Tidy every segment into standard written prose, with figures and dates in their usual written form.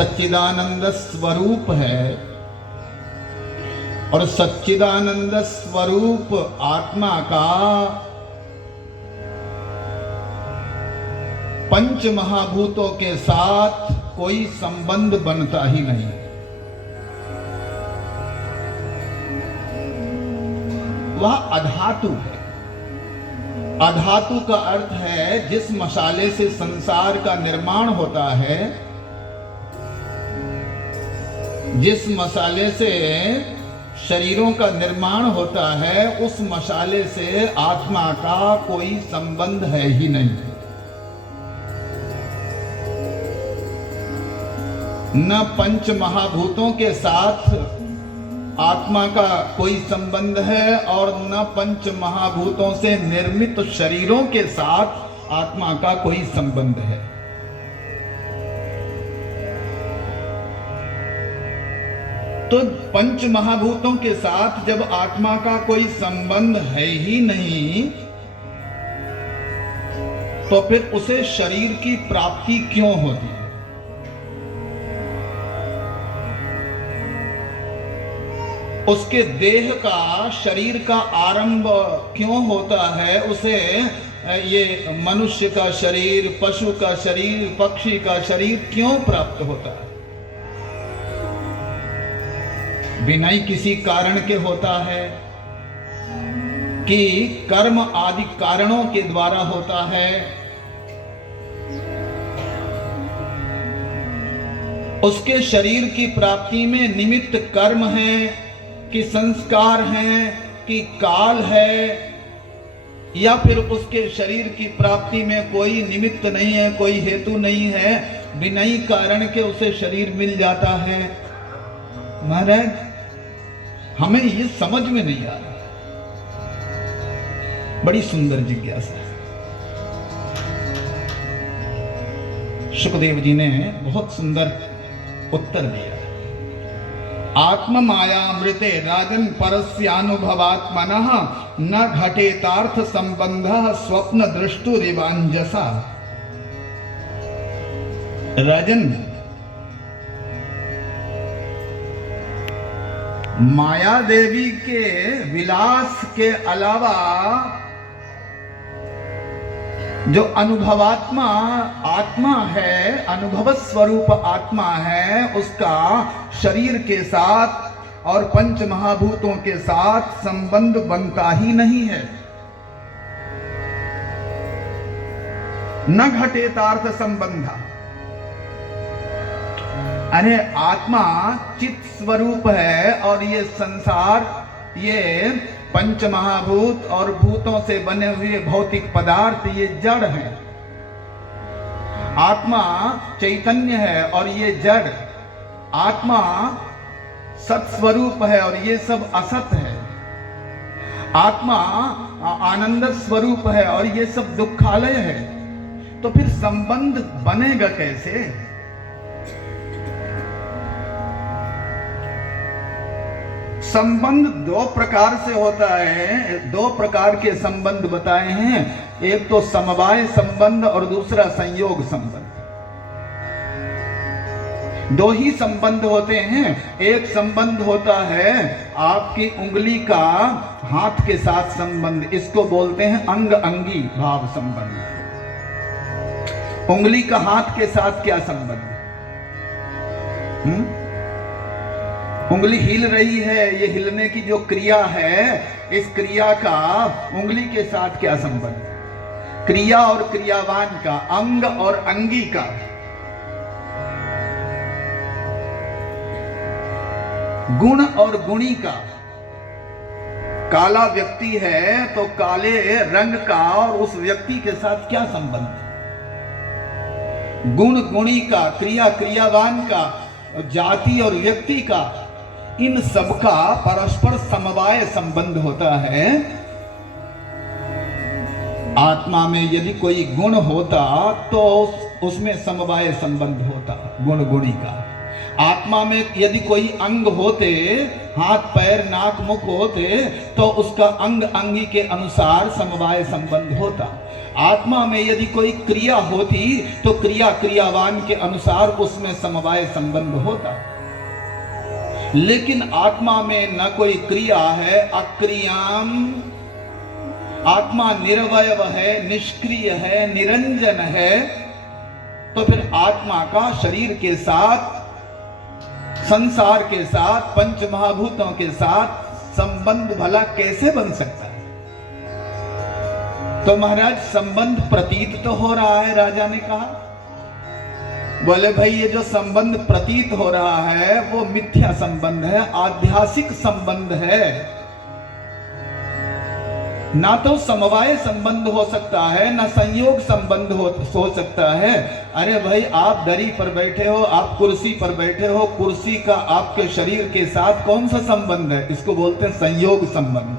सच्चिदानंद स्वरूप है और सच्चिदानंद स्वरूप आत्मा का पंच महाभूतों के साथ कोई संबंध बनता ही नहीं। वह अधातु है। अधातु का अर्थ है जिस मसाले से संसार का निर्माण होता है, जिस मसाले से शरीरों का निर्माण होता है, उस मसाले से आत्मा का कोई संबंध है ही नहीं। न पंच महाभूतों के साथ आत्मा का कोई संबंध है और न पंच महाभूतों से निर्मित शरीरों के साथ आत्मा का कोई संबंध है। तो पंच महाभूतों के साथ जब आत्मा का कोई संबंध है ही नहीं, तो फिर उसे शरीर की प्राप्ति क्यों होती है? उसके देह का, शरीर का आरंभ क्यों होता है? उसे ये मनुष्य का शरीर, पशु का शरीर, पक्षी का शरीर क्यों प्राप्त होता है? बिना ही किसी कारण के होता है कि कर्म आदि कारणों के द्वारा होता है। उसके शरीर की प्राप्ति में निमित्त कर्म है कि संस्कार हैं कि काल है, या फिर उसके शरीर की प्राप्ति में कोई निमित्त नहीं है, कोई हेतु नहीं है, बिना ही कारण के उसे शरीर मिल जाता है। महाराज, हमें ये समझ में नहीं आ रहा। बड़ी सुंदर जिज्ञासा। सुखदेव जी ने बहुत सुंदर उत्तर दिया। आत्म मायामृते राजन परस्यानुभवात्मनः न घटेतार्थ संबंधः स्वप्न दृष्टुरिवांजसा। राजन, माया देवी के विलास के अलावा जो अनुभवात्मा आत्मा है, अनुभव स्वरूप आत्मा है, उसका शरीर के साथ और पंच महाभूतों के साथ संबंध बनता ही नहीं है। न घटेतार्थ संबंध। अरे आत्मा चित स्वरूप है और ये संसार, ये पंच महाभूत और भूतों से बने हुए भौतिक पदार्थ ये जड़ हैं। आत्मा चैतन्य है और ये जड़। आत्मा सत्स्वरूप है और ये सब असत है। आत्मा आनंद स्वरूप है और ये सब दुखालय है। तो फिर संबंध बनेगा कैसे? संबंध दो प्रकार से होता है। दो प्रकार के संबंध बताए हैं, एक तो समवाय संबंध और दूसरा संयोग संबंध। दो ही संबंध होते हैं। एक संबंध होता है आपकी उंगली का हाथ के साथ संबंध, इसको बोलते हैं अंग अंगी भाव संबंध। उंगली का हाथ के साथ क्या संबंध? उंगली हिल रही है, ये हिलने की जो क्रिया है, इस क्रिया का उंगली के साथ क्या संबंध? क्रिया और क्रियावान का, अंग और अंगी का। गुण और गुणी का। काला व्यक्ति है तो काले रंग का और उस व्यक्ति के साथ क्या संबंध? गुण गुणी का, क्रिया क्रियावान का, जाति और व्यक्ति का, इन सब का परस्पर समवाय संबंध होता है। आत्मा में यदि कोई गुण होता तो उसमें समवाय संबंध होता, गुण गुणी का। आत्मा में यदि कोई अंग होते, हाथ पैर नाक मुख होते, तो उसका अंग अंगी के अनुसार समवाय संबंध होता। आत्मा में यदि कोई क्रिया होती तो क्रिया क्रियावान के अनुसार उसमें समवाय संबंध होता, लेकिन आत्मा में न कोई क्रिया है, अक्रियाम, आत्मा निर्वयव है, निष्क्रिय है, निरंजन है। तो फिर आत्मा का शरीर के साथ, संसार के साथ, पंच महाभूतों के साथ संबंध भला कैसे बन सकता है? तो महाराज संबंध प्रतीत तो हो रहा है, राजा ने कहा। बोले भाई ये जो संबंध प्रतीत हो रहा है वो मिथ्या संबंध है, आध्यासिक संबंध है। ना तो समवाय संबंध हो सकता है, ना संयोग संबंध हो सकता है। अरे भाई आप दरी पर बैठे हो, आप कुर्सी पर बैठे हो, कुर्सी का आपके शरीर के साथ कौन सा संबंध है? इसको बोलते हैं संयोग संबंध।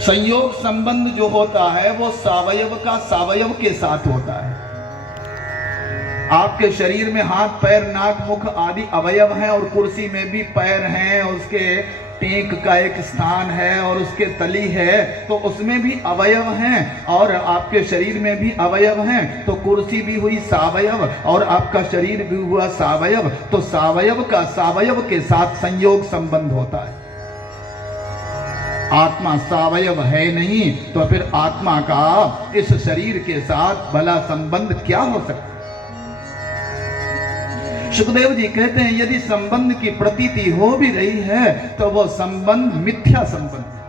संयोग संबंध जो होता है वो सावयव का सावयव के साथ होता है। आपके शरीर में हाथ, पैर, नाक, मुख आदि अवयव हैं और कुर्सी में भी पैर हैं, उसके टेक का एक स्थान है और उसके तली है, तो उसमें भी अवयव हैं और आपके शरीर में भी अवयव हैं। तो कुर्सी भी हुई सावयव और आपका शरीर भी हुआ सावयव। तो सावयव का सावयव के साथ संयोग संबंध होता है। आत्मा सावयव है नहीं, तो फिर आत्मा का इस शरीर के साथ भला संबंध क्या हो सकता है? सुखदेव जी कहते हैं यदि संबंध की प्रतीति हो भी रही है तो वो संबंध मिथ्या संबंध है,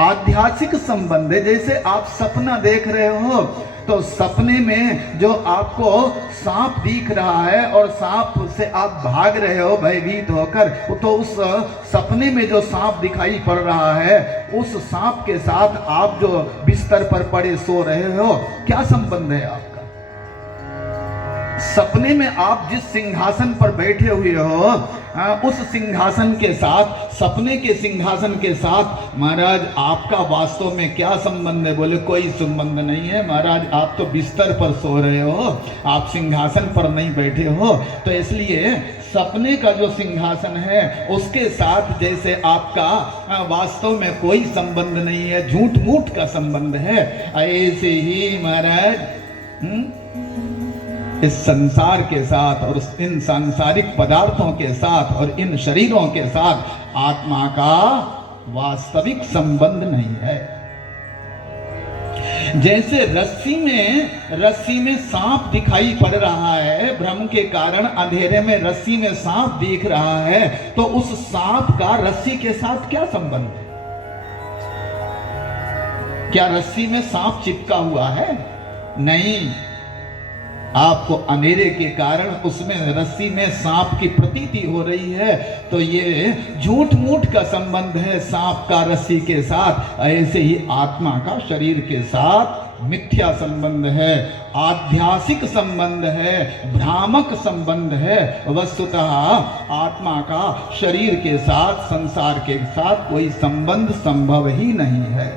आध्यात्मिक संबंध है। जैसे आप सपना देख रहे हो तो सपने में जो आपको सांप दिख रहा है और सांप से आप भाग रहे हो भयभीत होकर, तो उस सपने में जो सांप दिखाई पड़ रहा है उस सांप के साथ आप जो बिस्तर पर पड़े सो रहे हो, क्या संबंध है आपका? सपने में आप जिस सिंहासन पर बैठे हुए हो उस सिंहासन के साथ, सपने के सिंहासन के साथ महाराज आपका वास्तव में क्या संबंध है? बोले कोई संबंध नहीं है महाराज, आप तो बिस्तर पर सो रहे हो, आप सिंहासन पर नहीं बैठे हो। तो इसलिए सपने का जो सिंहासन है उसके साथ जैसे आपका वास्तव में कोई संबंध नहीं है, झूठ मूठ का संबंध है, ऐसे ही महाराज इस संसार के साथ और इन सांसारिक पदार्थों के साथ और इन शरीरों के साथ आत्मा का वास्तविक संबंध नहीं है। जैसे रस्सी में सांप दिखाई पड़ रहा है, भ्रम के कारण अंधेरे में रस्सी में सांप दिख रहा है, तो उस सांप का रस्सी के साथ क्या संबंध है? क्या रस्सी में सांप चिपका हुआ है? नहीं, आपको अंधेरे के कारण उसमें रस्सी में सांप की प्रतीति हो रही है, तो ये झूठ मूठ का संबंध है सांप का रस्सी के साथ। ऐसे ही आत्मा का शरीर के साथ मिथ्या संबंध है, आध्यासिक संबंध है, भ्रामक संबंध है। वस्तुतः आत्मा का शरीर के साथ, संसार के साथ कोई संबंध संभव ही नहीं है।